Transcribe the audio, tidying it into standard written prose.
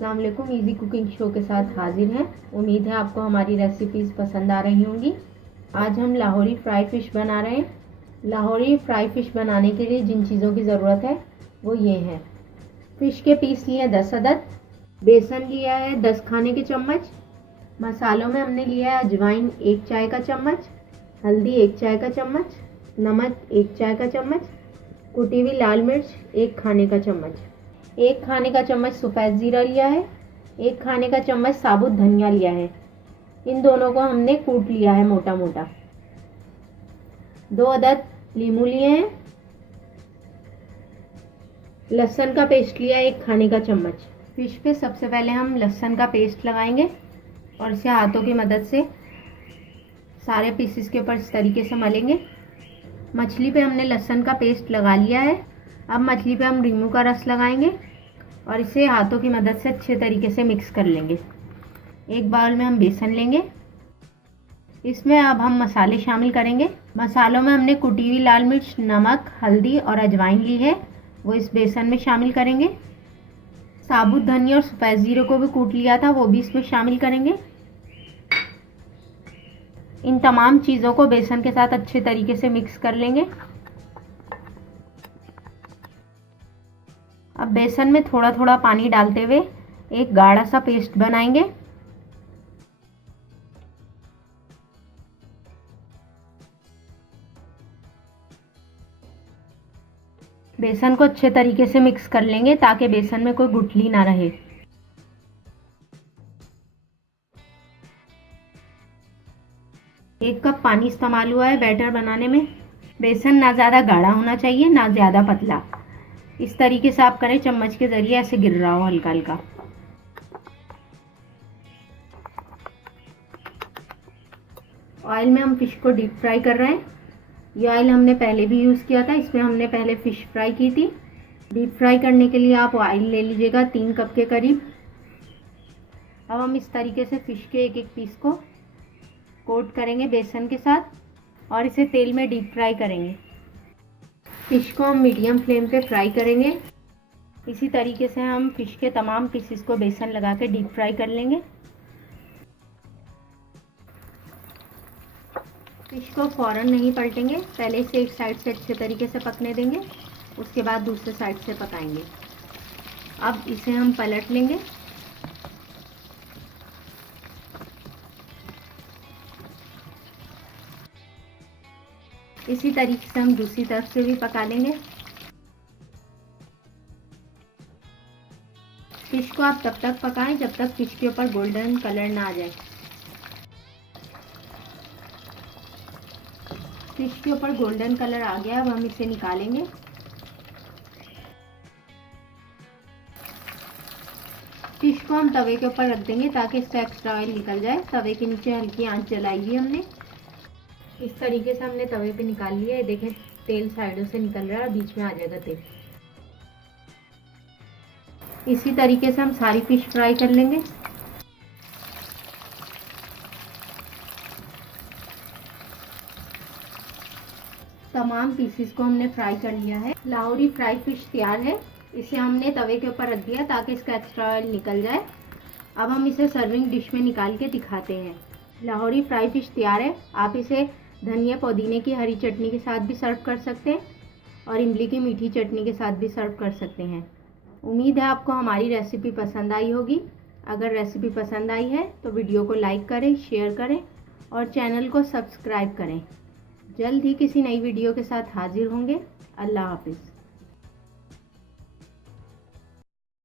अस्सलाम वालेकुम। Easy cooking show के साथ हाजिर हैं। उम्मीद है आपको हमारी रेसिपीज़ पसंद आ रही होंगी। आज हम लाहौरी फ्राई फ़िश बना रहे हैं। लाहौरी फ्राई फ़िश बनाने के लिए जिन चीज़ों की ज़रूरत है वो ये हैं। फ़िश के पीस लिए 10 अदद, बेसन लिया है 10 खाने के चम्मच, मसालों में हमने लिया है अजवाइन 1 चाय का चम्मच, हल्दी 1 चाय का चम्मच, नमक 1 चाय का चम्मच, कुटी हुई लाल मिर्च 1 खाने का चम्मच, 1 खाने का चम्मच सफ़ेद ज़ीरा लिया है, 1 खाने का चम्मच साबुत धनिया लिया है। इन दोनों को हमने कूट लिया है मोटा मोटा। 2 अदद लीमू लिए हैं। लहसुन का पेस्ट लिया है 1 खाने का चम्मच। फिश पे सबसे पहले हम लहसुन का पेस्ट लगाएंगे और इसे हाथों की मदद से सारे पीसेस के ऊपर इस तरीके से मलेंगे। मछली पे हमने लहसुन का पेस्ट लगा लिया है। अब मछली पे हम नींबू का रस लगाएंगे और इसे हाथों की मदद से अच्छे तरीके से मिक्स कर लेंगे। एक बाउल में हम बेसन लेंगे। इसमें अब हम मसाले शामिल करेंगे। मसालों में हमने कुटी हुई लाल मिर्च, नमक, हल्दी और अजवाइन ली है, वो इस बेसन में शामिल करेंगे। साबुत धनिया और सफ़ेद ज़ीरे को भी कूट लिया था, वो भी इसमें शामिल करेंगे। इन तमाम चीज़ों को बेसन के साथ अच्छे तरीके से मिक्स कर लेंगे। अब बेसन में थोड़ा थोड़ा पानी डालते हुए एक गाढ़ा सा पेस्ट बनाएंगे। बेसन को अच्छे तरीके से मिक्स कर लेंगे ताकि बेसन में कोई गुठली ना रहे। एक कप पानी इस्तेमाल हुआ है बैटर बनाने में। बेसन ना ज़्यादा गाढ़ा होना चाहिए ना ज़्यादा पतला। इस तरीके से आप करें, चम्मच के ज़रिए ऐसे गिर रहा हो हल्का हल्का। ऑयल में हम फ़िश को डीप फ्राई कर रहे हैं। ये ऑयल हमने पहले भी यूज़ किया था, इसमें हमने पहले फ़िश फ्राई की थी। डीप फ्राई करने के लिए आप ऑयल ले लीजिएगा 3 कप के करीब। अब हम इस तरीके से फ़िश के एक एक पीस को कोट करेंगे बेसन के साथ और इसे तेल में डीप फ्राई करेंगे। फ़िश को हम मीडियम फ्लेम पे फ्राई करेंगे। इसी तरीके से हम फ़िश के तमाम पीसेस को बेसन लगा के डीप फ्राई कर लेंगे। फ़िश को फ़ौरन नहीं पलटेंगे, पहले इसे एक साइड से अच्छे तरीके से पकने देंगे, उसके बाद दूसरे साइड से पकाएंगे। अब इसे हम पलट लेंगे। इसी तरीके से हम दूसरी तरफ से भी पका लेंगे। फ़िश को आप तब तक पकाएं जब तक फ़िश के ऊपर गोल्डन कलर ना आ जाए। फ़िश के ऊपर गोल्डन कलर आ गया, अब हम इसे निकालेंगे। फ़िश को हम तवे के ऊपर रख देंगे ताकि इसका एक्स्ट्रा ऑयल निकल जाए। तवे के नीचे हल्की आंच जलाई है हमने। इस तरीके से हमने तवे पे निकाल लिया है। देखें, तेल साइडों से निकल रहा है और बीच में आ जाएगा तेल। इसी तरीके से हम सारी फ़िश फ्राई कर लेंगे। तमाम पीसेस को हमने फ्राई कर लिया है। लाहौरी फ्राई फ़िश तैयार है। इसे हमने तवे के ऊपर रख दिया ताकि इसका एक्स्ट्रा ऑयल निकल जाए। अब हम इसे सर्विंग डिश में निकाल के दिखाते हैं। लाहौरी फ्राई फ़िश तैयार है। आप इसे धनिया पुदीने की हरी चटनी के साथ भी सर्व कर सकते हैं और इमली की मीठी चटनी के साथ भी सर्व कर सकते हैं। उम्मीद है आपको हमारी रेसिपी पसंद आई होगी। अगर रेसिपी पसंद आई है तो वीडियो को लाइक करें, शेयर करें और चैनल को सब्सक्राइब करें। जल्द ही किसी नई वीडियो के साथ हाजिर होंगे। अल्लाह हाफिज़।